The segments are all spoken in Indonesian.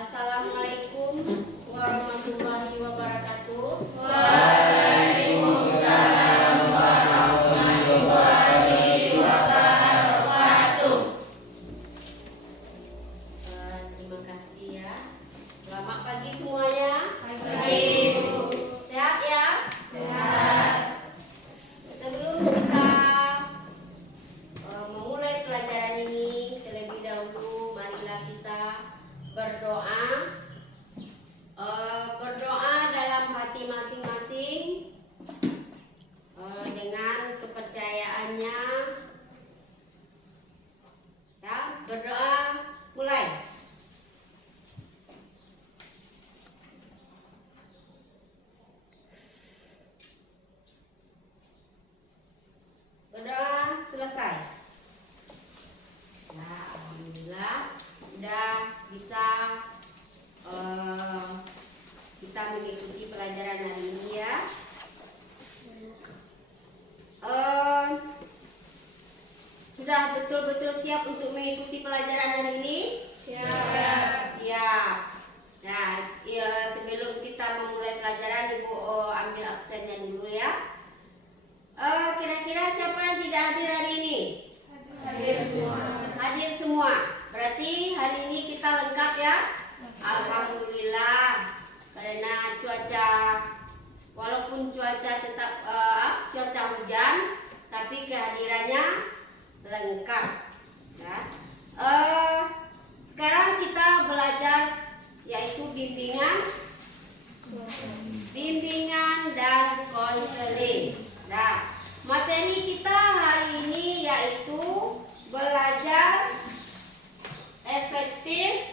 Assalamualaikum warahmatullahi wabarakatuh. Waalaikumsalam warahmatullahi wabarakatuh. Terima kasih ya. Selamat pagi semuanya. Pagi, Bu. Sehat ya? Sehat. Sebelum kita memulai pelajaran ini, terlebih dahulu marilah kita berdoa. Berdoa dalam hati masing-masing dengan kepercayaannya. Ya, berdoa mulai. Berdoa selesai. Ya, alhamdulillah sudah bisa kita mengikuti pelajaran hari ini ya. Sudah betul-betul siap untuk mengikuti pelajaran hari ini? Siap. Siap. Nah, sebelum kita memulai pelajaran, Ibu ambil absennya dulu ya. Kira-kira siapa yang tidak hadir hari ini? Hadir semua. Hadir semua. Berarti hari ini kita lengkap ya? Alhamdulillah. Karena cuaca, walaupun cuaca tetap cuaca hujan, tapi kehadirannya lengkap. Ya. Sekarang kita belajar yaitu bimbingan dan konseling. Nah, materi kita hari ini yaitu belajar efektif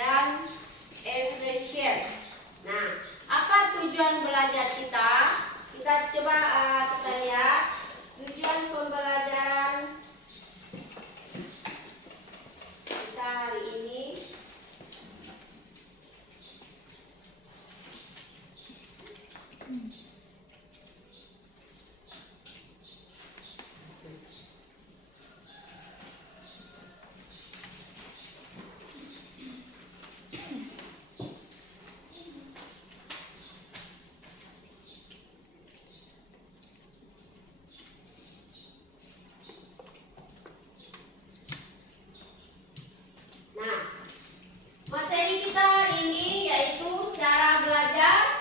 dan efisien. Nah, apa tujuan belajar kita? Kita coba kita lihat tujuan pembelajaran kita hari ini. Nah, materi kita hari ini yaitu cara belajar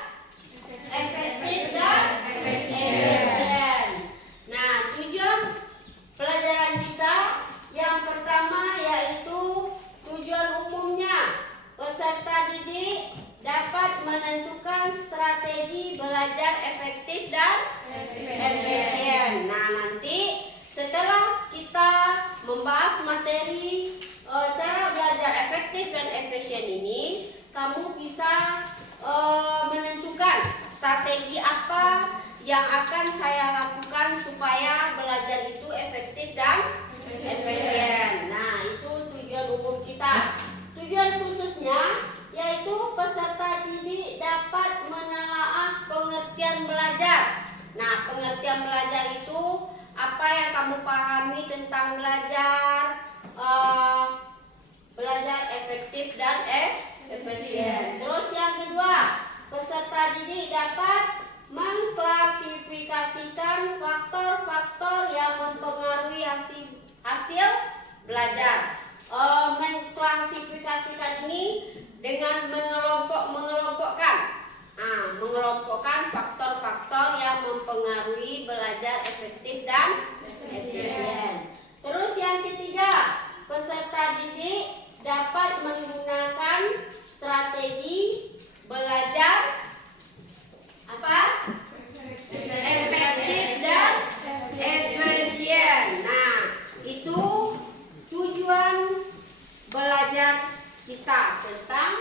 efektif dan efisien. Nah, tujuan pelajaran kita yang pertama yaitu tujuan umumnya. Peserta didik dapat menentukan strategi belajar efektif dan efisien. Nah, nanti setelah kita membahas materi cara belajar efektif dan efisien ini, kamu bisa menentukan strategi apa yang akan saya lakukan supaya belajar itu efektif dan efisien. Nah, itu tujuan umum kita. Tujuan khususnya yaitu peserta didik dapat menelaah pengertian belajar. Nah, pengertian belajar itu apa yang kamu pahami tentang belajar, belajar efektif dan efisien. Terus yang kedua, peserta didik dapat mengklasifikasikan faktor-faktor yang mempengaruhi hasil belajar. Mengklasifikasikan ini dengan mengelompokkan faktor-faktor yang mempengaruhi belajar efektif dan efisien. Terus yang ketiga, peserta didik dapat menggunakan strategi belajar efektif dan efisien. Nah, itu tujuan belajar kita tentang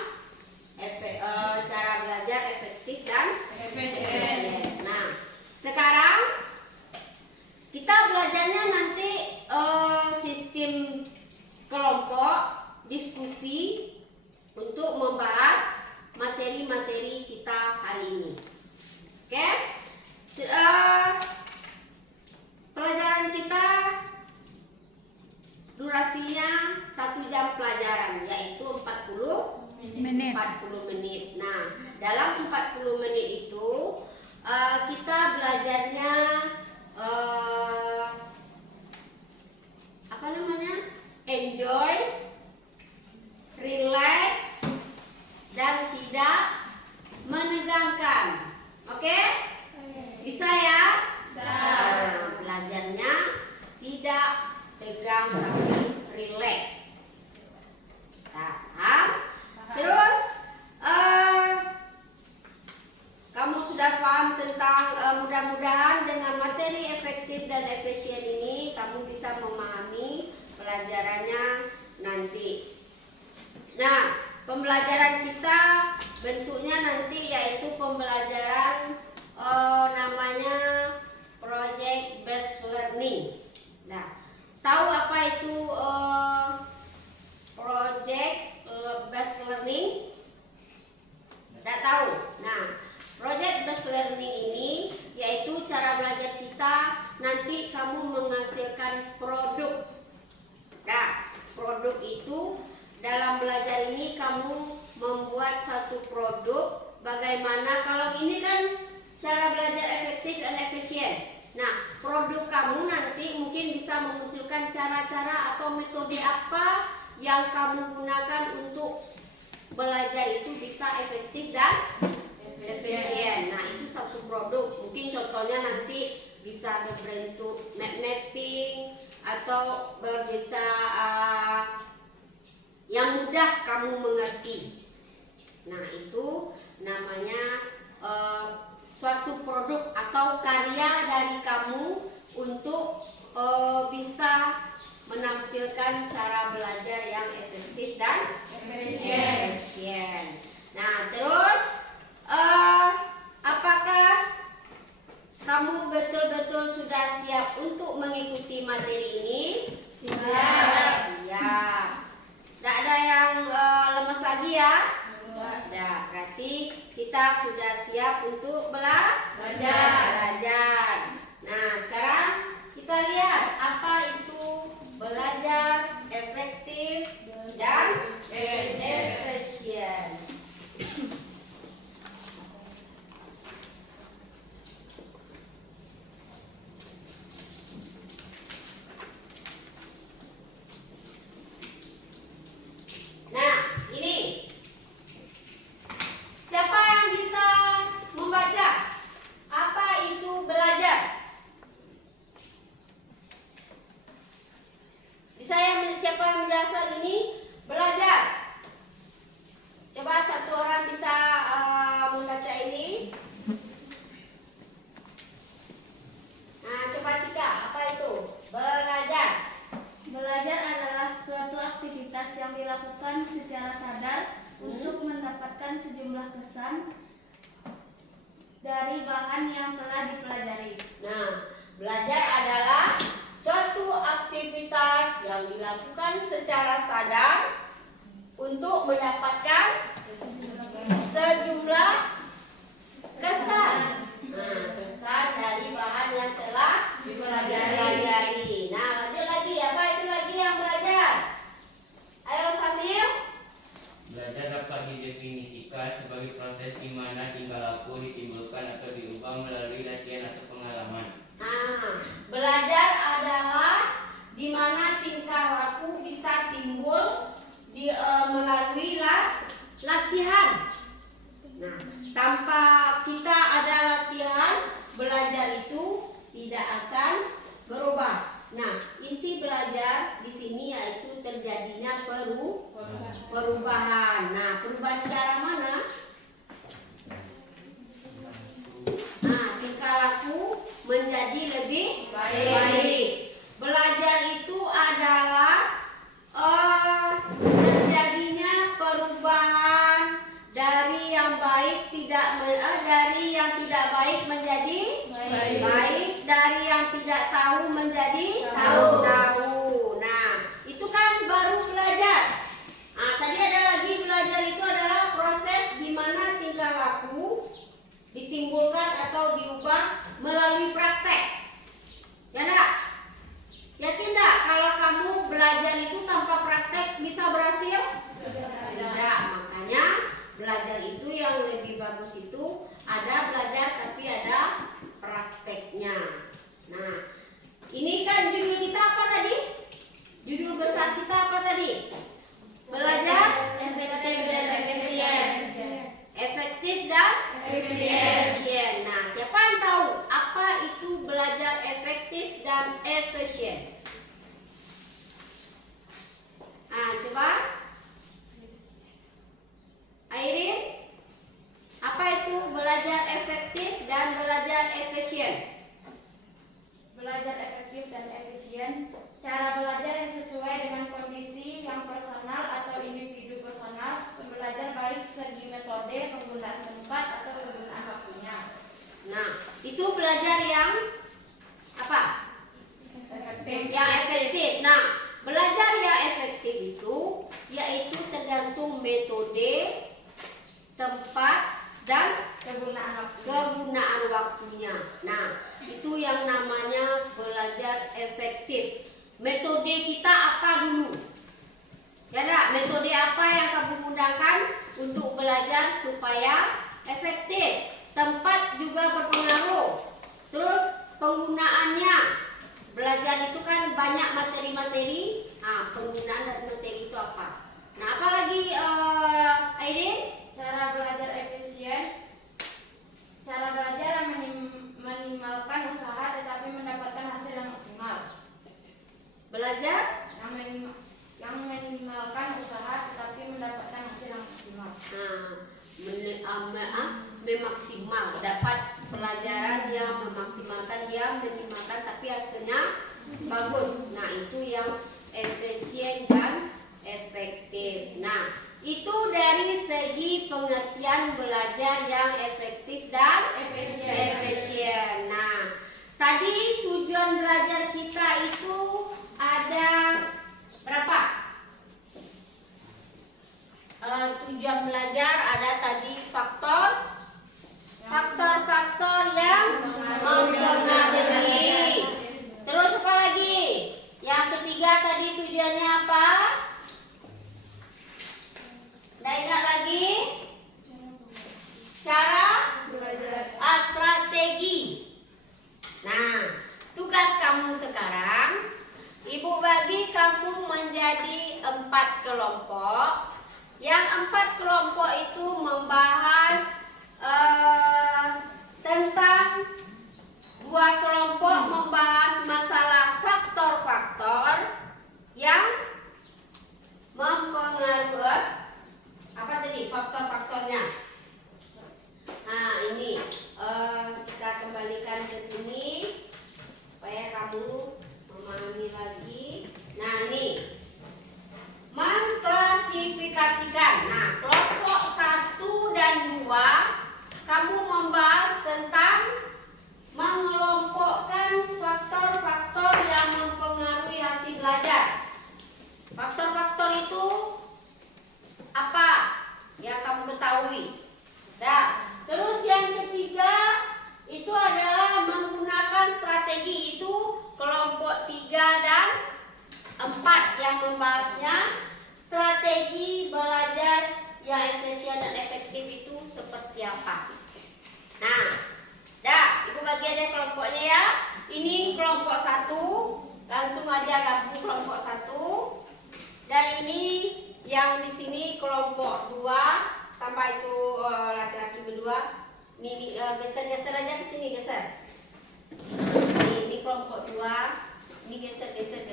cara belajar efektif dan efisien. Nah, sekarang kita belajarnya nanti durasinya 1 jam pelajaran, yaitu 40 Menit. menit. Nah, dalam 40 menit itu kita belajarnya apa namanya? Enjoy, relax, dan tidak menegangkan. Oke? Bisa ya? Nah, belajarnya tidak tegang tapi relax. Paham? Terus kamu sudah paham tentang mudah-mudahan dengan materi efektif dan efisien ini kamu bisa memahami pelajarannya nanti. Nah, pembelajaran kita bentuknya nanti yaitu pembelajaran namanya project based learning. Nah, tahu apa itu project based learning? Tidak tahu. Nah, project based learning ini yaitu cara belajar kita nanti kamu menghasilkan produk. Nah, produk itu dalam belajar ini kamu membuat satu produk. Bagaimana kalau ini kan cara belajar efektif dan efisien. Nah, produk kamu nanti mungkin bisa memunculkan cara-cara atau metode apa yang kamu gunakan untuk belajar itu bisa efektif dan efisien. Nah, itu satu produk. Mungkin contohnya nanti bisa berbentuk map mapping atau bisa yang mudah kamu mengerti. Nah, itu namanya suatu produk atau karya dari kamu untuk bisa menampilkan cara belajar yang efektif dan efisien. Nah, terus apakah kamu betul-betul sudah siap untuk mengikuti materi ini? Siap. Siap. Tidak ada yang lemes lagi ya? Nah, berarti kita sudah siap untuk belajar. Nah, sekarang kita lihat apa itu belajar efektif dan efisien. Nah, ini siapa yang bisa membaca apa itu belajar? Siapa yang menjelaskan ini belajar? Coba satu orang bisa membaca ini. Nah, coba Cika, apa itu belajar? Belajar adalah suatu aktivitas yang dilakukan secara sadar untuk mendapatkan sejumlah kesan dari bahan yang telah dipelajari. Nah, belajar adalah suatu aktivitas yang dilakukan secara sadar untuk mendapatkan sejumlah kesan. Nah, kesan dari bahan yang telah dipelajari. Nah, lanjut lagi. Apa itu lagi yang belajar? Ayo Samir. Belajar dapat didefinisikan sebagai proses di mana tingkah laku ditimbulkan atau diubah melalui latihan atau pengalaman. Nah, belajar adalah di mana tingkah laku bisa timbul melalui latihan. Nah, tanpa kita ada latihan, belajar itu tidak akan berubah. Nah, inti belajar di sini yaitu terjadinya perubahan. Nah, perubahan ke arah mana? Nah, tingkah laku menjadi lebih baik. Belajar itu adalah terjadinya perubahan dari yang baik dari yang tidak baik menjadi baik, dari yang tidak tahu menjadi tahu. Nah, itu kan baru belajar. Nah, tadi ada lagi belajar itu adalah proses di mana tingkah laku ditimbulkan atau diubah melalui praktek. Ya enggak? tugas itu ada belajar tapi ada prakteknya. Nah, ini kan judul kita apa tadi? Judul besar kita apa tadi? Belajar efektif dan efisien. efektif dan efisien. Nah, siapa yang tahu apa itu belajar efektif dan efisien? Nah, coba. Airin, apa itu belajar efektif dan belajar efisien? Belajar efektif dan efisien, cara belajar yang sesuai dengan kondisi yang personal atau individu personal, pembelajar baik segi metode, penggunaan tempat atau penggunaan waktunya. Nah, itu belajar yang apa? Efektif. Yang efektif. Nah, belajar yang efektif itu yaitu tergantung metode, tempat, dan kegunaan waktunya. Nah, itu yang namanya belajar efektif. Metode kita apa dulu? Ya enggak? Metode apa yang kamu gunakan untuk belajar supaya efektif? Tempat juga berpengaruh. Terus penggunaannya. Belajar itu kan banyak materi-materi. Nah, penggunaan dari materi itu apa? Nah, apa lagi Airin? Cara belajar efisien, cara belajar yang minimalkan usaha tetapi mendapatkan hasil yang optimal. Belajar Yang minimalkan usaha tetapi mendapatkan hasil yang optimal. Memaksimal, dapat pelajaran yang memaksimalkan, dia minimalkan tapi hasilnya bagus. Nah, itu yang efisien dan efektif. Nah, itu dari segi pengertian belajar yang efektif dan efisien. Nah, tadi tujuan belajar kita itu ada berapa? Tujuan belajar ada tadi faktor-faktor yang mempengaruhi. Terus apa lagi? Yang ketiga tadi tujuannya apa? Nggak ingat lagi? Cara strategi. Nah, tugas kamu sekarang, Ibu bagi kamu menjadi 4 kelompok. Yang 4 kelompok itu membahas tentang 2 kelompok membahas masalah faktor-faktor yang mempengaruhi apa tadi faktor-faktornya. Nah, ini kita kembalikan ke sini supaya kamu memahami lagi. Nah, ini mengklasifikasikan. Nah, kelompok 1 dan 2 kamu membahas tentang mengelompokkan faktor-faktor yang mempengaruhi hasil belajar. Faktor-faktor itu apa yang kamu ketahui? Nah, terus yang ketiga itu adalah menggunakan strategi. Itu kelompok 3 dan 4 yang membahasnya strategi belajar yang efisien dan efektif itu seperti apa. Nah, Ibu bagi aja kelompoknya ya. Ini kelompok 1, langsung aja gabung kelompok 1. Dan ini yang di sini kelompok 2, tambah itu laki-laki berdua. Ini geser-geser aja ke sini, geser. Ini kelompok 2, ini geser-geser.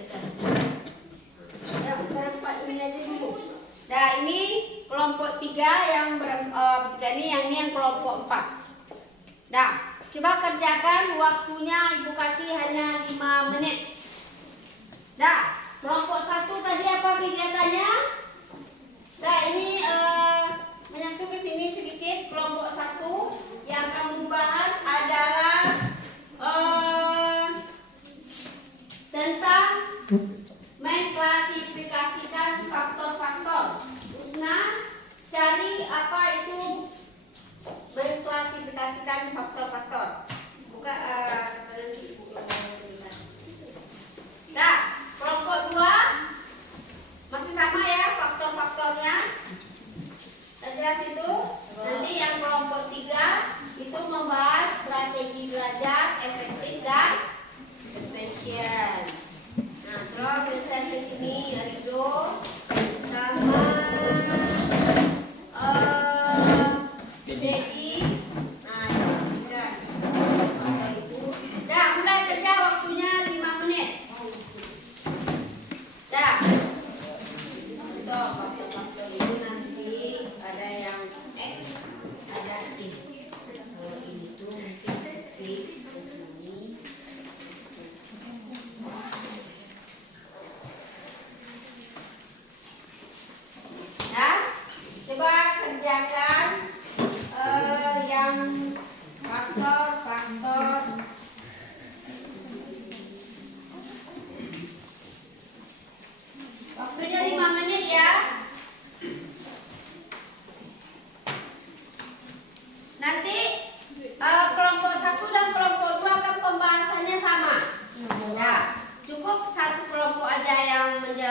Ya, berempat ini aja dulu. Nah, ini kelompok 3 yang bertiga ini yang kelompok 4. Nah, coba kerjakan, waktunya Ibu kasih hanya 5 menit. Nah, kelompok 1 tadi apa kegiatannya? Nah, ini menyentuh ke sini sedikit. Kelompok 1 yang kamu bahas adalah tentang mengklasifikasikan faktor-faktor. Usna, cari apa itu mengklasifikasikan faktor-faktor. Buka lagi Ibu. Nah, kelompok 2 masih sama ya faktor-faktornya. Jelas itu. Nanti yang kelompok 3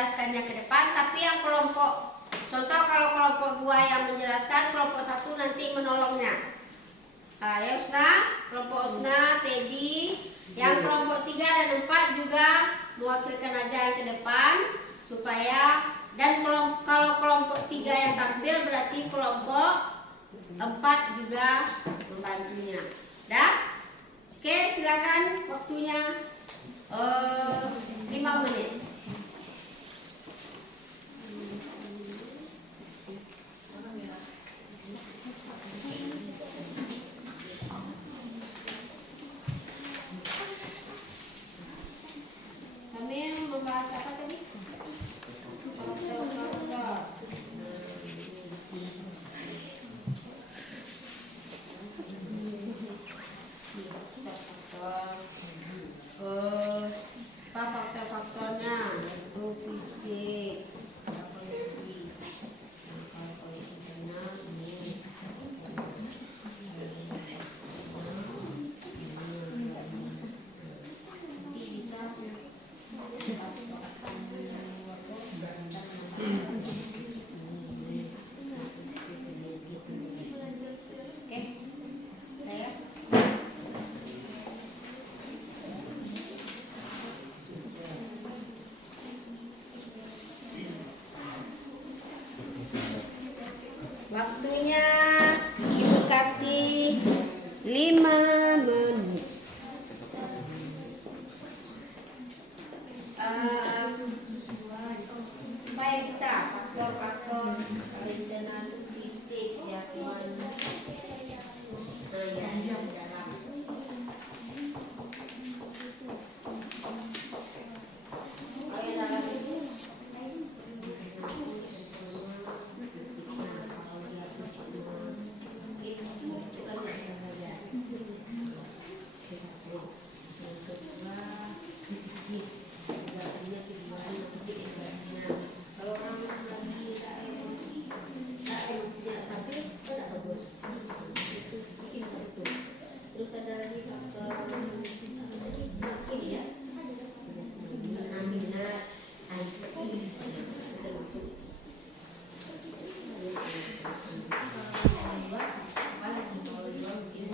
menjelaskannya ke depan, tapi yang kelompok contoh kalau kelompok 2 yang menjelaskan, kelompok 1 nanti menolongnya. Ya Usna, kelompok Usna, Teddy, yang kelompok 3 dan 4 juga mewakilkan aja yang ke depan supaya kalau kelompok 3 yang tampil berarti kelompok 4 juga membantunya. Dah? Oke, silakan waktunya 5 menit. Kami membahas apa tadi? Apa faktor-faktornya? Yaitu fisik, psikologi. Kalau itu benar, ini. Nanti bisa Oke, saya waktunya Ibu kasih 5 menit. Supaya bisa faktor-faktor tradisional fisik, jasmani. Nah, ya, dalam. Oh, ya, dalam itu. Kalau orang lagi tak emosinya tapi tidak bagus. Terus ada lagi faktor ini ya, minat, kita masuk. Apa lagi kalau jual mungkin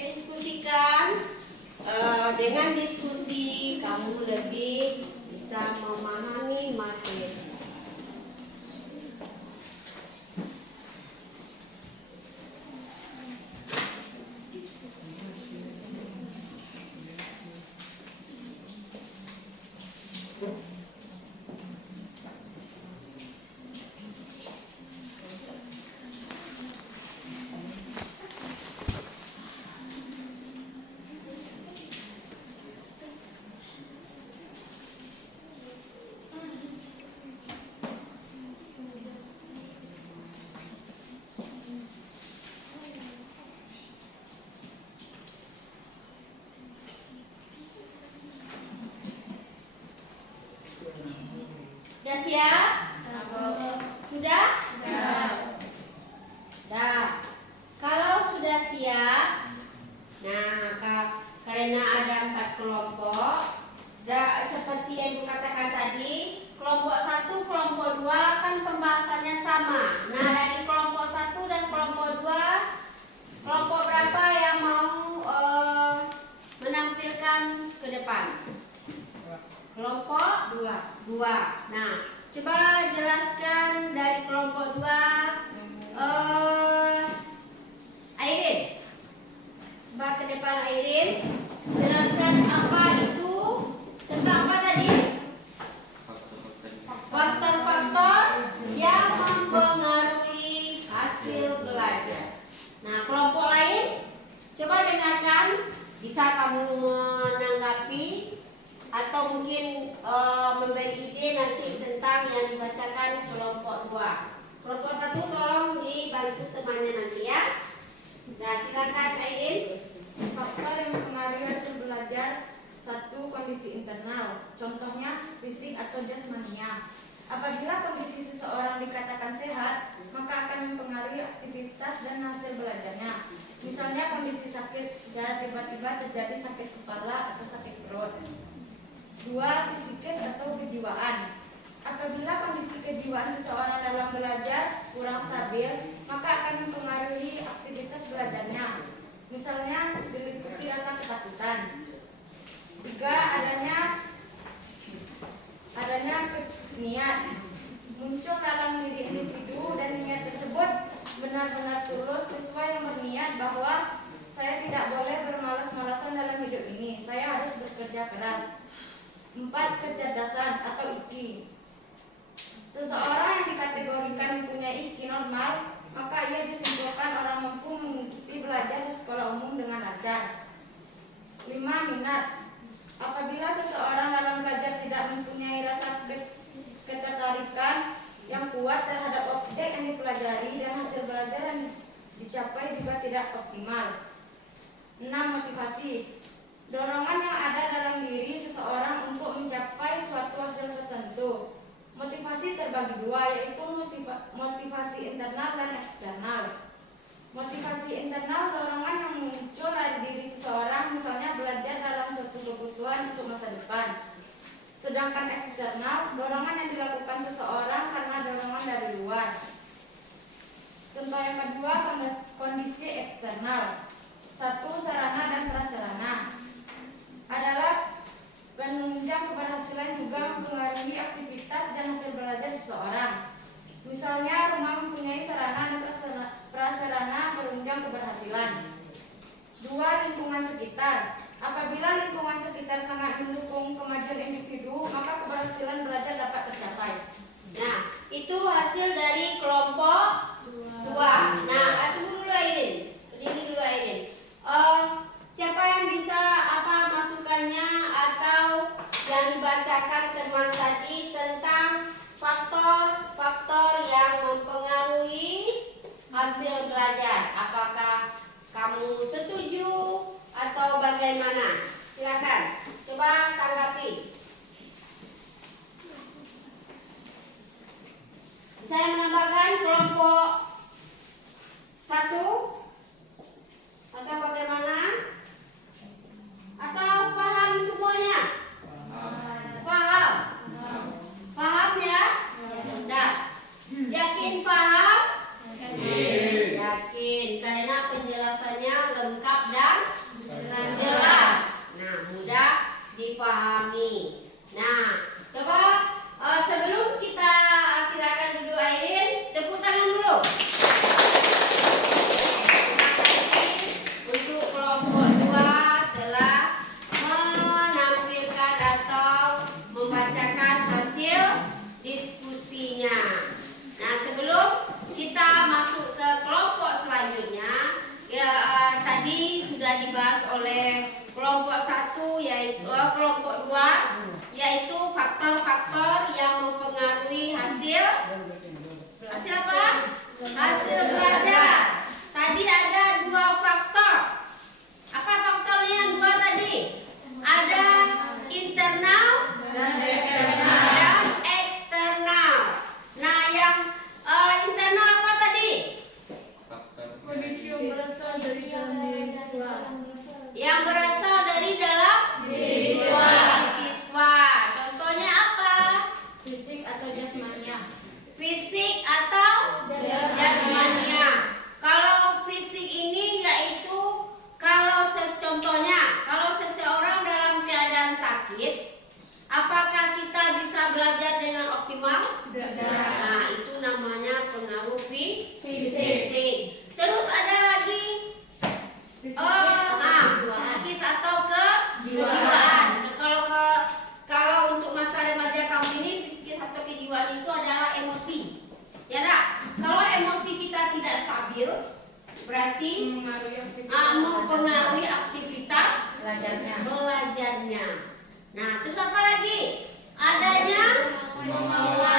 diskusikan. Dengan diskusi kamu lebih bisa memahami materi. Sudah siap? Sudah? Dah. Kalau sudah siap, nah karena ada 4 kelompok, seperti yang Ibu katakan tadi, kelompok 1, kelompok 2 kan pembahasannya sama. Nah, dari kelompok 1 dan kelompok 2, kelompok berapa yang mau menampilkan ke depan? Kelompok 2. Nah, coba atau mungkin memberi ide nanti tentang yang dibacakan kelompok 2. Kelompok 1 tolong dibantu temannya nanti ya. Nah, silakan Aidin. Faktor yang mempengaruhi hasil belajar. 1. Kondisi internal, contohnya fisik atau jasmania. Apabila kondisi seseorang dikatakan sehat, maka akan mempengaruhi aktivitas dan hasil belajarnya. Misalnya kondisi sakit, secara tiba-tiba terjadi sakit kepala atau sakit perut. 2. Psikis atau kejiwaan. Apabila kondisi kejiwaan seseorang dalam belajar kurang stabil, maka akan mempengaruhi aktivitas belajarnya. Misalnya diliputi rasa ketakutan. 3. Adanya niat. Muncul dalam diri individu dan niat tersebut benar-benar tulus. Siswa yang berniat bahwa saya tidak boleh bermalas-malasan dalam hidup ini, saya harus bekerja keras. 4. Kecerdasan atau IQ. Seseorang yang dikategorikan mempunyai IQ normal, maka ia disimpulkan orang mampu mengikuti belajar di sekolah umum dengan lancar. 5. Minat. Apabila seseorang dalam belajar tidak mempunyai rasa ketertarikan yang kuat terhadap objek yang dipelajari dan hasil belajar yang dicapai juga tidak optimal. 6. Motivasi. Dorongan yang ada dalam diri seseorang untuk mencapai suatu hasil tertentu. Motivasi terbagi dua, yaitu motivasi internal dan eksternal. Motivasi internal dorongan yang muncul dari diri seseorang, misalnya belajar dalam suatu kebutuhan untuk masa depan. Sedangkan eksternal dorongan yang dilakukan seseorang karena dorongan dari luar. Contoh yang kedua, kondisi eksternal. 1. Sarana dan prasarana adalah penunjang keberhasilan, juga mempengaruhi aktivitas dan hasil belajar seseorang. Misalnya rumah mempunyai sarana dan prasarana penunjang keberhasilan. 2. Lingkungan sekitar. Apabila lingkungan sekitar sangat mendukung kemajuan individu, maka keberhasilan belajar dapat tercapai. Nah, itu hasil dari kelompok 2. Nah, tunggu dulu Aidin. Ini dulu Aidin. Siapa yang bisa masukannya atau yang dibacakan teman tadi tentang faktor-faktor yang mempengaruhi hasil belajar? Apakah kamu setuju atau bagaimana? Silakan, coba tanggapi. Saya menambahkan kelompok 1 atau bagaimana? Atau paham semuanya? Paham? Paham ya? Nah, yakin paham? Yakin, karena penjelasannya lengkap dan jelas. Nah, mudah dipahami. Nah, coba sebelum kita silakan dulu Airin, tepuk tangan dulu. Untuk kelompok 2 telah menampilkan atau membacakan hasil diskusinya. Nah, sebelum kita masuk ke kelompok selanjutnya, tadi sudah dibahas oleh kelompok 1 yaitu kelompok 2, yaitu faktor-faktor yang mempengaruhi hasil apa? Hasil belajar. Tadi ada 2 faktor. Apa faktornya yang 2 tadi? Ada internal dan eksternal. Nah, yang internal apa tadi? Kondisi yang berasal dari dalam diri siswa. Yang berasal dari dalam diri siswa. Contohnya apa? Fisik atau jasmania. Fisik atau jasmania. Kalau fisik ini yaitu contohnya kalau seseorang dalam keadaan sakit, apakah kita bisa belajar dengan optimal? Nah, itu namanya pengaruh fisik. Terus ada lagi psikis atau kejiwaan. Kalau untuk masa remaja kamu ini, psikis atau kejiwaan itu adalah emosi. Ya enggak? Kalau emosi kita tidak stabil, berarti mempengaruhi aktivitas belajarnya. Nah, terus apa lagi? Adanya kemauan.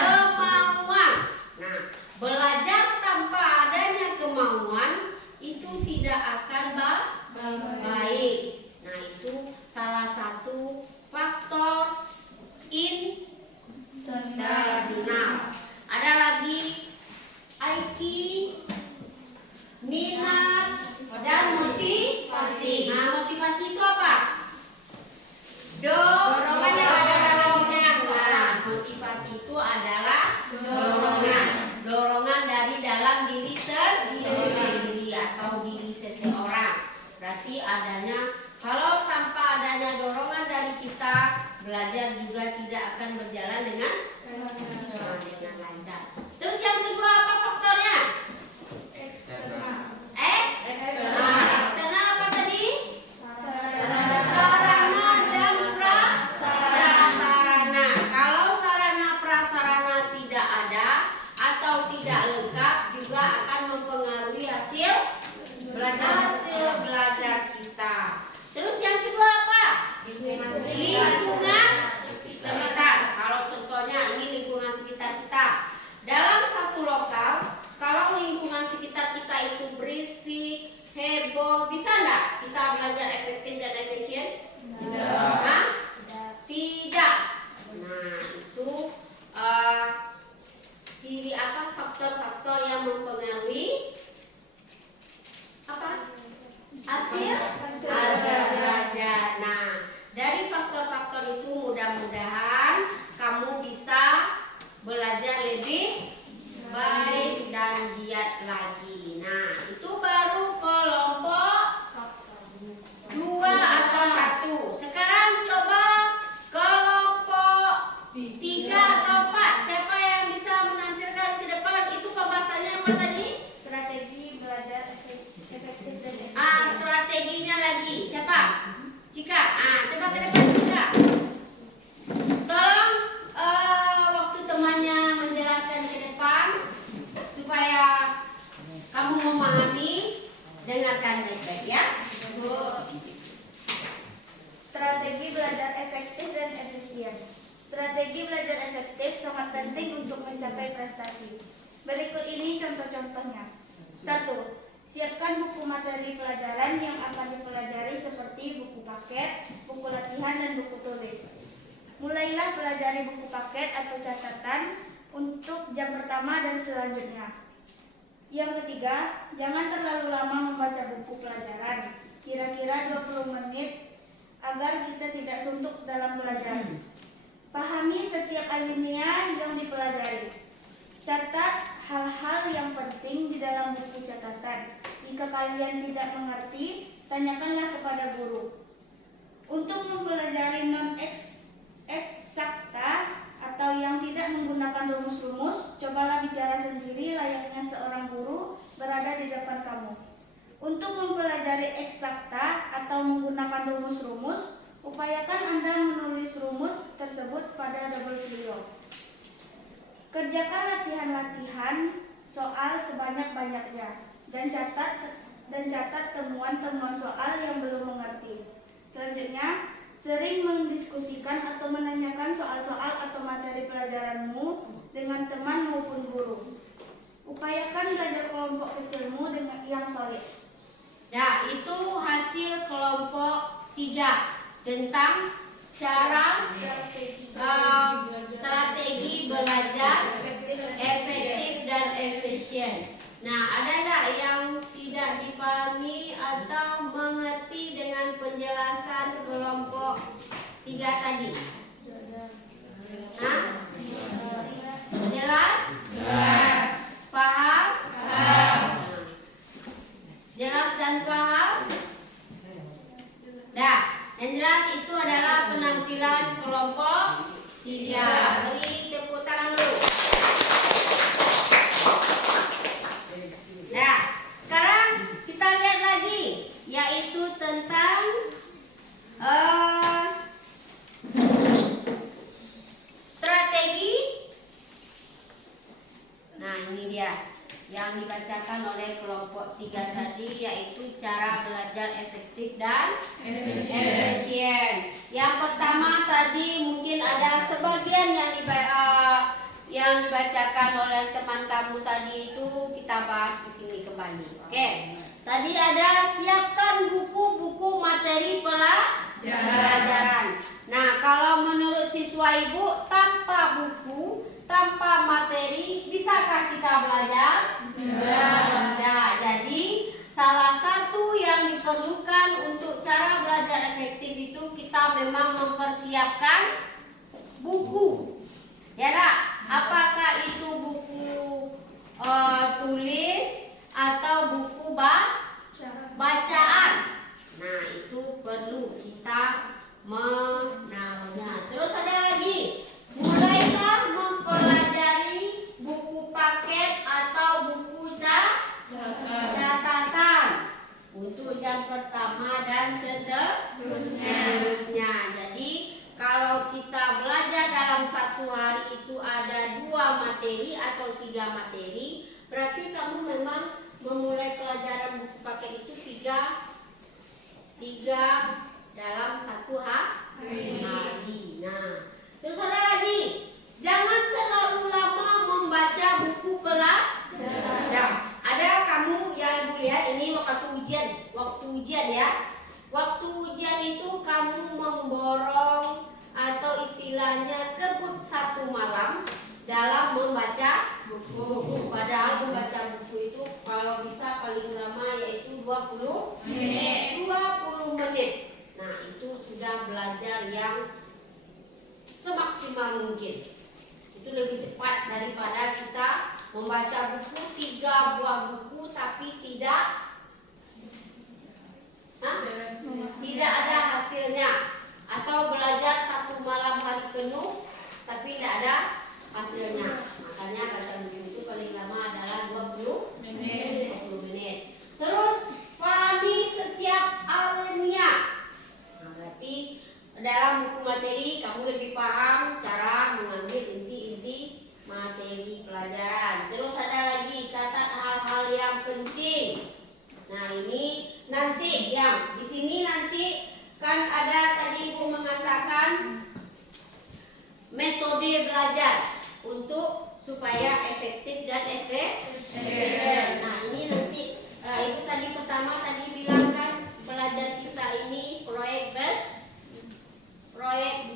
Nah, belajar tanpa adanya kemauan itu tidak akan baik. Nah, itu salah satu faktor internal. Ada lagi IQ, minat, dan motivasi. Nah, motivasi itu apa? Dorongan yang ada dalamnya. Nah, motivasi itu adalah dorongan dari dalam diri sendiri atau diri seseorang. Berarti kalau tanpa adanya dorongan dari kita, belajar juga tidak akan berjalan dengan lancar. Terus yang kedua apa faktornya? Eksternal apa tadi? Sarana dan prasarana. Kalau sarana prasarana tidak ada atau tidak lengkap, juga akan mempengaruhi hasil belajar kita. Terus yang kedua apa? Lingkungan sekitar. Kalau contohnya ini lingkungan sekitar kita. Dalam satu lokal, kalau lingkungan sekitar kita itu berisik, heboh, bisa nggak kita belajar efektif dan efisien? Tidak. Tidak. Nah, itu ciri apa? Faktor-faktor yang mempengaruhi apa? Hasil belajar. Nah, dari faktor-faktor itu mudah-mudahan kamu bisa belajar lebih baik dan giat lagi. Nah, itu baru kelompok 2 atau 1. Sekarang coba kelompok 3 atau 4. Siapa yang bisa menampilkan ke depan? Itu pembahasannya apa tadi? Strategi belajar efektif dan efisien. Strateginya lagi. Siapa? Cika. Coba ke depan Cika. Tolong waktu temannya menjelaskan ke depan supaya kamu memahami, dengarkan baik-baik ya. Strategi belajar efektif dan efisien. Strategi belajar efektif sangat penting untuk mencapai prestasi. Berikut ini contoh-contohnya. 1. Siapkan buku materi pelajaran yang akan dipelajari seperti buku paket, buku latihan, dan buku tulis. Mulailah pelajari buku paket atau catatan untuk jam pertama dan selanjutnya. Yang ketiga, jangan terlalu lama membaca buku pelajaran, kira-kira 20 menit agar kita tidak suntuk dalam belajar. Pahami setiap alinea yang dipelajari. Catat hal-hal yang penting di dalam buku catatan. Jika kalian tidak mengerti, tanyakanlah kepada guru. Untuk mempelajari non-eksakta atau yang tidak menggunakan rumus-rumus, cobalah bicara sendiri layaknya seorang guru berada di depan kamu. Untuk mempelajari eksakta atau menggunakan rumus-rumus, upayakan Anda menulis rumus tersebut pada double folio. Kerjakan latihan-latihan soal sebanyak-banyaknya dan catat temuan-temuan soal yang belum mengerti. Selanjutnya, sering mendiskusikan atau menanyakan soal-soal atau materi pelajaranmu dengan teman maupun guru. Upayakan belajar kelompok kecilmu dengan yang solid. Nah, itu hasil kelompok 3 tentang cara strategi belajar efektif dan efisien. Nah, ada enggak yang tidak dipahami atau mengerti dengan penjelasan kelompok 3 tadi? Jelas? Paham? Jelas dan paham? Nah, yang jelas itu adalah penampilan kelompok 3. Beri tepuk tangan dulu. Nah, sekarang kita lihat lagi, yaitu tentang strategi. Nah, ini dia yang dibacakan oleh kelompok 3 tadi, yaitu cara belajar efektif dan efisien. Yang pertama tadi mungkin ada sebagian yang dibacakan oleh teman kamu tadi, itu kita bahas di sini kembali. Oke. Tadi ada siapkan buku-buku materi pelajaran. Nah, kalau menurut siswa ibu, tanpa buku, tanpa materi, bisakah kita belajar? Tidak. Jadi, salah satu yang diperlukan untuk cara belajar efektif itu kita memang mempersiapkan buku. Ya tak? Apakah itu buku tulis atau buku bacaan? Nah, itu perlu kita menaruhnya. Terus ada lagi, mulailah mempelajari buku paket atau buku catatan untuk jam pertama dan seterusnya. Jadi kalau kita belajar dalam satu hari itu ada 2 materi atau 3 materi, berarti kamu memang memulai pelajaran buku paket itu 3 dalam satu hari. Nah, terus ada lagi, jangan terlalu lama membaca buku pelajaran. Nah, ada kamu yang lihat ini waktu ujian ya. Waktu ujian itu kamu memborong atau istilahnya kebut 1 malam dalam membaca buku. Padahal membaca buku itu kalau bisa paling lama yaitu 20 menit. Nah, itu sudah belajar yang semaksimal mungkin. Itu lebih cepat daripada kita membaca buku 3 buah buku tapi tidak ada hasilnya, atau belajar 1 malam hari penuh tapi tidak ada hasilnya. Makanya baca buku itu paling lama adalah 20 menit. Terus pahami setiap alinea. Nah, berarti dalam buku materi kamu lebih paham cara mengambil inti-inti materi pelajaran. Terus ada lagi, catat hal-hal yang penting. Nah, ini nanti yang di sini nanti kan ada tadi Ibu mengatakan metode belajar untuk supaya efektif dan efisien. Nah, ini nanti Ibu tadi pertama tadi bilang kan belajar kita ini project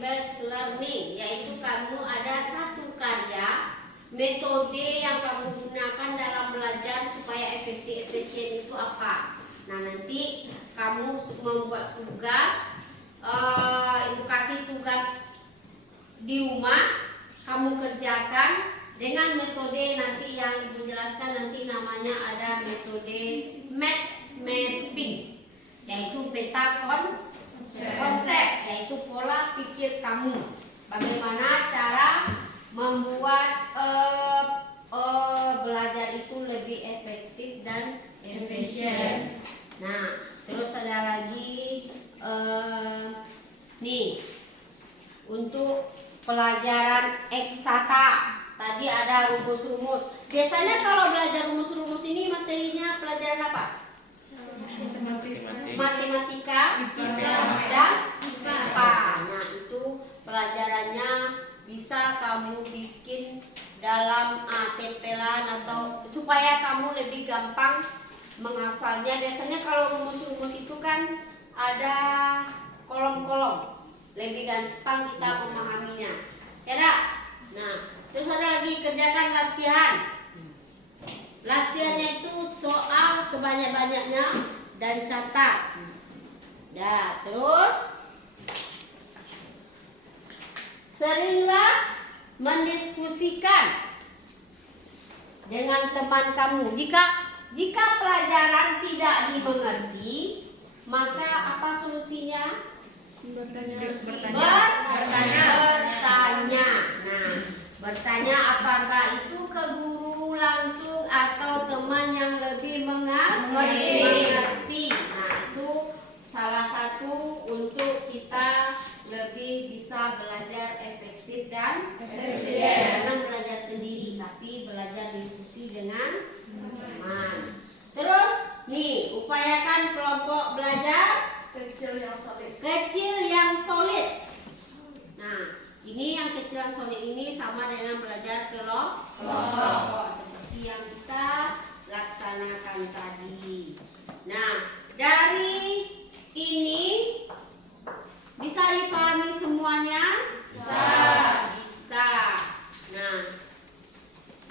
based learning, yaitu kamu ada satu karya metode yang kamu gunakan dalam belajar supaya efektif efisien itu apa. Nah, nanti kamu membuat tugas, Ibu kasih tugas di rumah, kamu kerjakan dengan metode nanti yang Ibu jelaskan, nanti namanya ada metode mapping, yaitu peta konsep, yaitu pola pikir kamu. Bagaimana cara membuat belajar itu lebih efektif dan efisien. Nah, terus ada lagi nih untuk pelajaran eksakta. Tadi ada rumus-rumus. Biasanya kalau belajar rumus-rumus ini materinya pelajaran apa? Matematika, dan IPA. Nah, itu pelajarannya bisa kamu bikin dalam tempelan atau supaya kamu lebih gampang menghafalnya. Biasanya kalau rumus-rumus itu kan ada kolom-kolom, lebih gampang kita memahaminya. Ya dak? Nah, terus ada lagi kerjakan latihan. Latihannya itu soal sebanyak-banyaknya dan catat. Nah, terus seringlah mendiskusikan dengan teman kamu. Jika pelajaran tidak dimengerti, maka apa solusinya? Bertanya. Nah, bertanya apakah itu ke guru langsung atau teman yang lebih mengerti. Nah, itu salah satu untuk kita lebih bisa belajar efektif dan efisien. Jangan belajar sendiri, tapi belajar diskusi dengan teman. belajar Kecil yang solid. kecil yang solid. Nah, ini yang kecil yang solid ini sama dengan belajar kelompok seperti yang kita laksanakan tadi. Nah, dari ini bisa dipahami semuanya? Bisa. Bisa. Nah,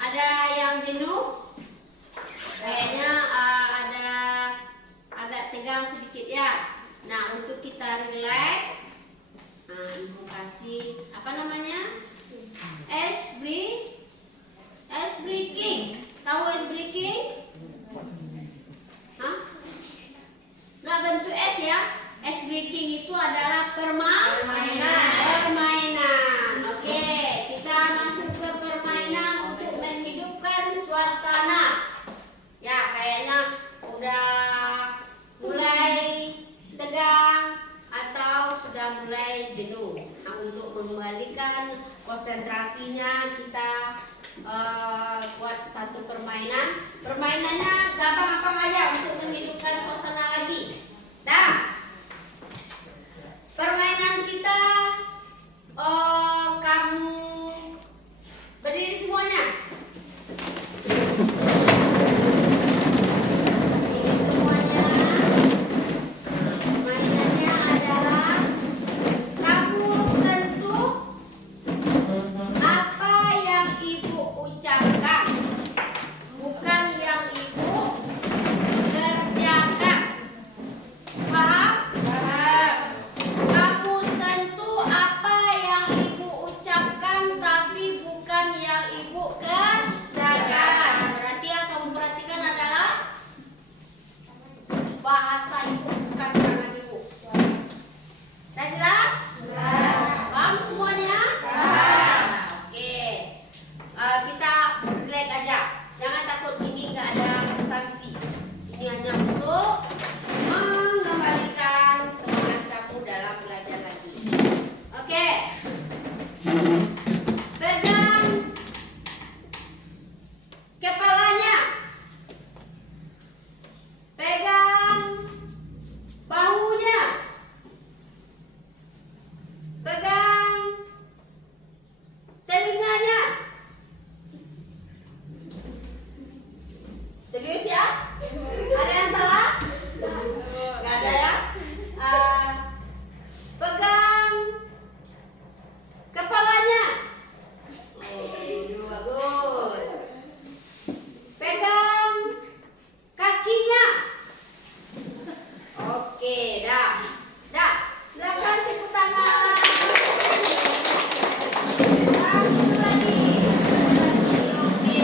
ada yang jenuh? Kayaknya ada agak tegang sedikit ya. Nah, untuk kita relax, nah, ibu kasih apa namanya? Es breaking. Tahu es breaking? Hah? Nggak bentuk es ya? Es breaking itu adalah permainan. Oke, kita masuk ke permainan untuk menghidupkan suasana. Ya, kayaknya udah mulai tegang atau sudah mulai jenuh. Nah, untuk mengembalikan konsentrasinya kita buat satu permainan. Permainannya gampang-gampang aja untuk menghidupkan suasana lagi. Dah. Permainan kita kamu berdiri semuanya. Berdiri semuanya. Permainannya adalah kamu sentuh apa yang ibu ucapkan, bukan yang ibu kerjakan. Paham? Kamu sentuh apa yang ibu ucapkan, tapi bukan yang ibu kerjakan. Berarti yang kamu perhatikan adalah bahasa ibu, bukan tangan ibu. Sudah jelas? Paham semuanya? Oke. Kita relax aja. Jangan takut, ini nggak ada sanksi. Ini hanya untuk mengembalikan semangat kamu dalam belajar lagi. Oke. Pegang kepalanya. Pegang bahunya. Pegang telinganya. Serius ya? Ada yang salah? Gak ada ya? Pegang kepalanya. Oh, bagus. Pegang kakinya. Oke, dah. Dah, silakan tepuk tangan. Satu lagi. Oke.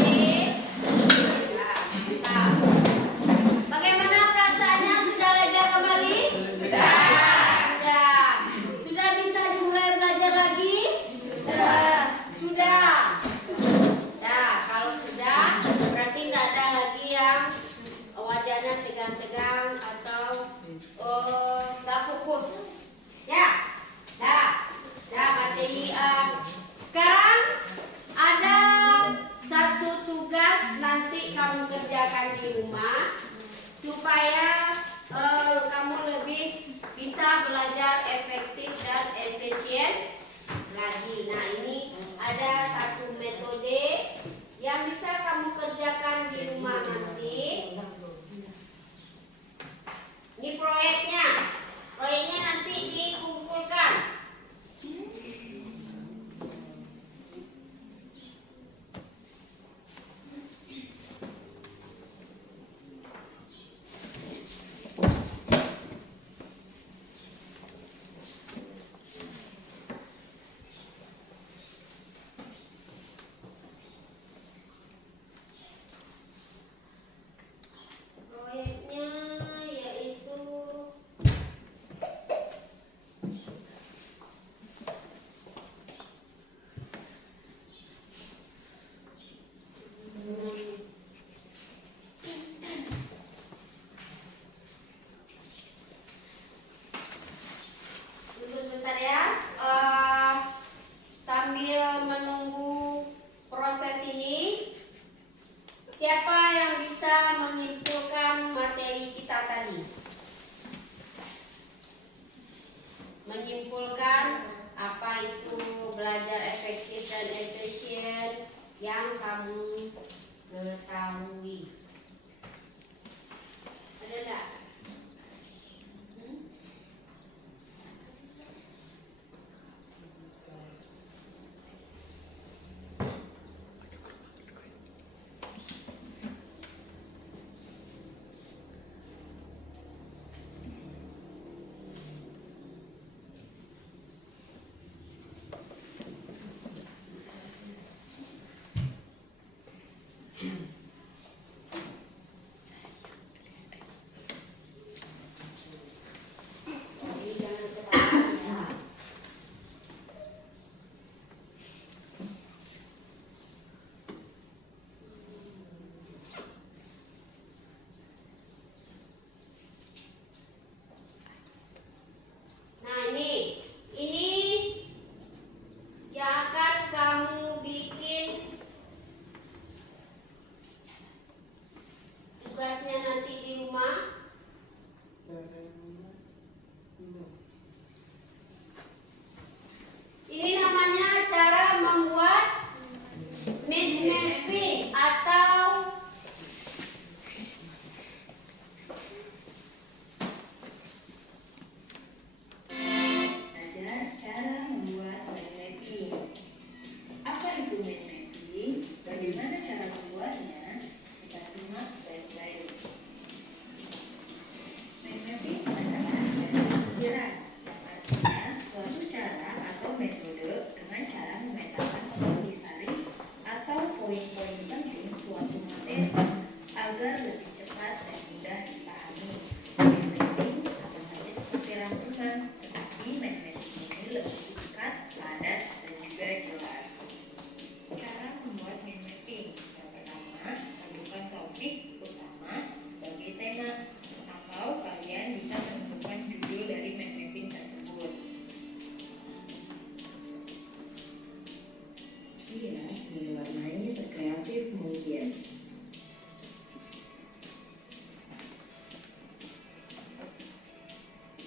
Nah, mantap. Bagaimana perasaannya? Sudah lega kembali? Sudah. Sudah bisa dimulai belajar lagi? Sudah. Nah, kalau sudah, berarti nggak ada lagi yang wajahnya tegang-tegang atau nggak fokus. Ya, dah materi. Sekarang ada satu tugas nanti kamu kerjakan di rumah supaya kamu lebih bisa belajar efektif dan efisien lagi. Nah, ini ada satu metode yang bisa kamu kerjakan di rumah nanti. Ini proyeknya. Proyeknya nanti dikumpulkan.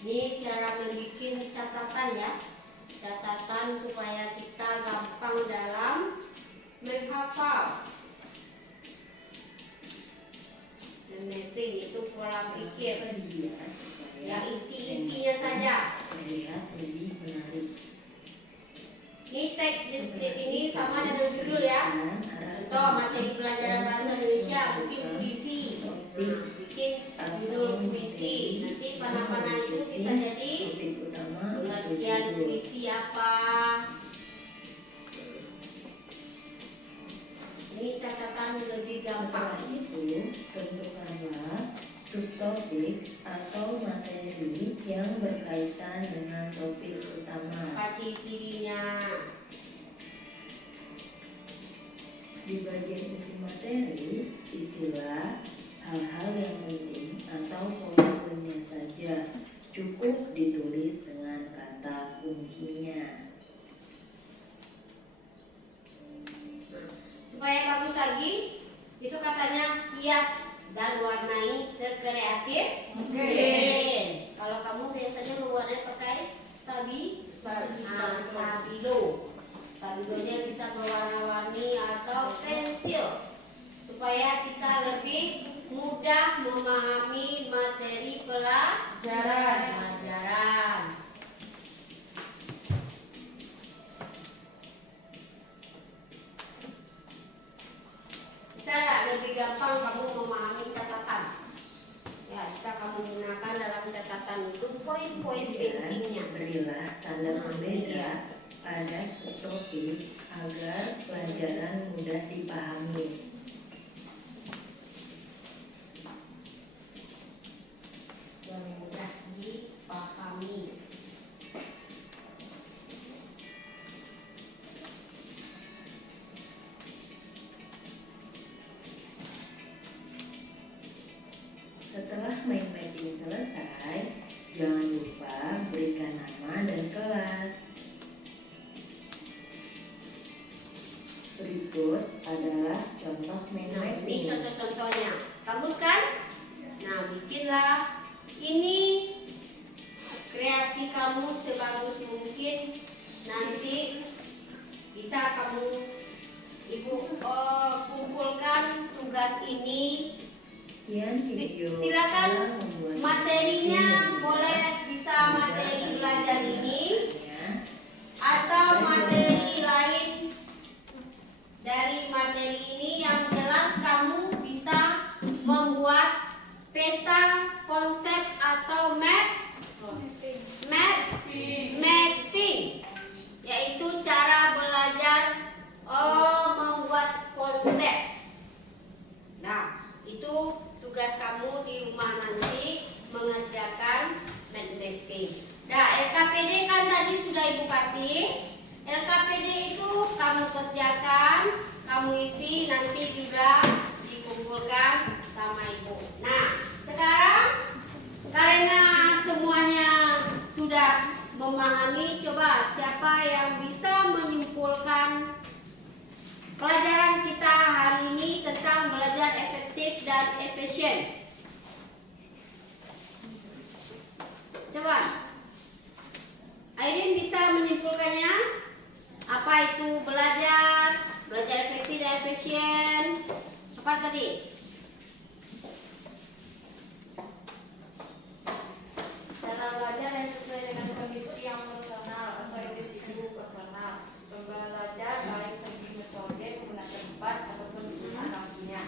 Ini cara membuat catatan ya. Catatan supaya kita gampang dalam menghafal. Dan mapping itu pola pikir. Ya, inti-intinya saja. Ini teks deskripsi ini sama dengan judul ya. Contoh materi pelajaran bahasa Indonesia mungkin puisi. Bikin judul puisi. Nanti panah-panah itu bisa jadi pengertian puisi apa. Ini catatan lebih gampang. Itu tentukanlah subtopik atau materi yang berkaitan dengan topik utama. Apa ciri-cirinya? Di bagian isi materi, isilah hal-hal yang penting atau poin-poinnya saja. Cukup ditulis dengan kata kuncinya. Supaya bagus lagi, itu katanya hias dan warnai sekreatif mungkin. Kalau kamu biasanya mewarnai pakai stabilo. Stabilonya bisa mewarna-warni atau pensil supaya kita lebih mudah memahami materi pelajaran. Bisa nggak lebih gampang kamu memahami catatan? Ya, bisa kamu gunakan dalam catatan itu poin-poin pentingnya. Berilah tanda pembeda pada subtopik agar pelajaran mudah dipahami. Yang mudah dipahami. Setelah mind mapping selesai, jangan lupa berikan nama dan kelas. Berikut adalah contoh mind Nah, ini mapping. contoh-contohnya. Bagus kan? Nah, bikinlah ini kreasi kamu sebagus mungkin. Nanti bisa kamu kumpulkan tugas ini. Sekian video. Silakan cara membuat materinya mapping. boleh bisa materi belajar ini Ya. atau materi lain. Dari materi ini yang jelas kamu bisa membuat peta, konsep atau mapping, yaitu cara belajar membuat konsep. Nah, itu tugas kamu di rumah nanti mengerjakan mapping. Nah, LKPD kan tadi sudah Ibu kasih. LKPD itu kamu kerjakan, kamu isi, nanti juga dikumpulkan sama Ibu. Nah, sekarang karena semuanya sudah memahami, coba siapa yang bisa menyimpulkan pelajaran kita hari ini tentang belajar efektif dan efisien. Coba Airin bisa menyimpulkannya? Apa itu belajar efektif dan efisien? Apa tadi? Cara belajar yang sesuai dengan kondisi yang personal atau individu personal. Pembelajar baik segi metode, penggunaan tempat ataupun analoginya.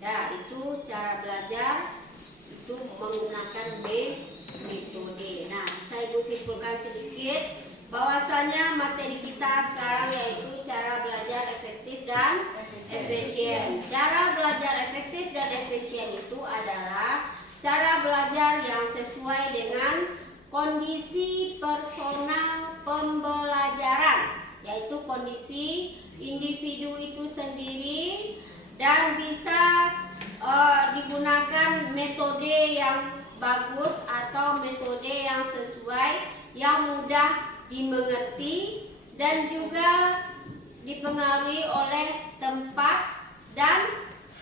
Ya, itu cara belajar itu menggunakan metode. Nah, bisa Ibu simpulkan sedikit bahwasanya materi kita sekarang yaitu cara belajar efektif dan efisien. Cara belajar efektif dan efisien itu adalah cara belajar yang sesuai dengan kondisi personal pembelajaran, yaitu kondisi individu itu sendiri, dan bisa digunakan metode yang bagus atau metode yang sesuai, yang mudah dimengerti dan juga dipengaruhi oleh tempat dan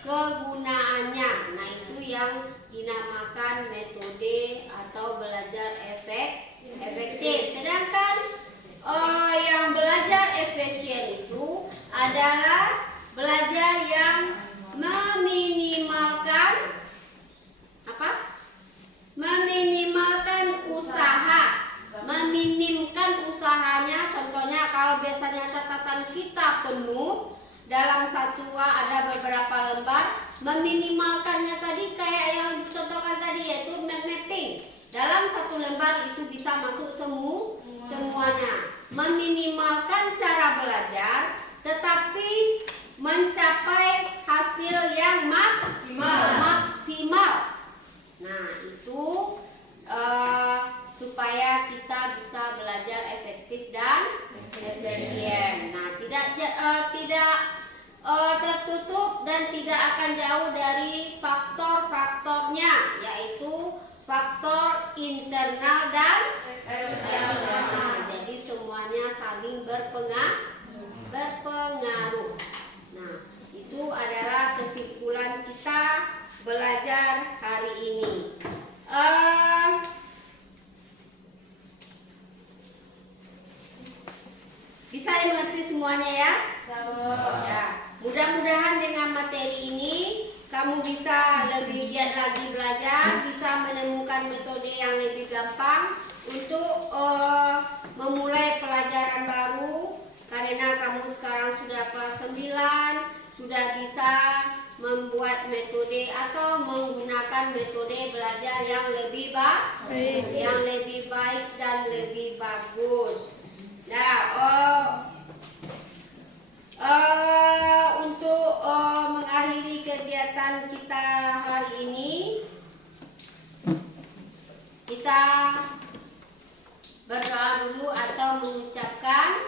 kegunaannya. Nah, itu yang dinamakan metode atau belajar efektif. Sedangkan yang belajar efisien itu adalah belajar yang meminimalkan meminimalkan usaha, meminimkan usahanya. Contohnya kalau biasanya catatan kita penuh dalam satu ada beberapa lembar, meminimalkannya tadi kayak yang dicontohkan tadi, yaitu mapping. Dalam satu lembar itu bisa masuk semuanya. Meminimalkan cara belajar tetapi mencapai hasil yang maksimal. Nah, itu supaya kita bisa belajar efektif dan efisien. Nah, tidak tertutup dan tidak akan jauh dari faktor-faktornya, yaitu faktor internal dan eksternal. Jadi semuanya saling berpengaruh. Nah, itu adalah kesimpulan kita belajar hari ini. Bisa dimengerti semuanya ya? Ya. Mudah-mudahan dengan materi ini kamu bisa lebih giat lagi belajar, bisa menemukan metode yang lebih gampang untuk memulai pelajaran baru, karena kamu sekarang sudah kelas 9, sudah bisa membuat metode atau menggunakan metode belajar yang lebih baik dan lebih bagus. Nah, untuk mengakhiri kegiatan kita hari ini, kita berdoa dulu atau mengucapkan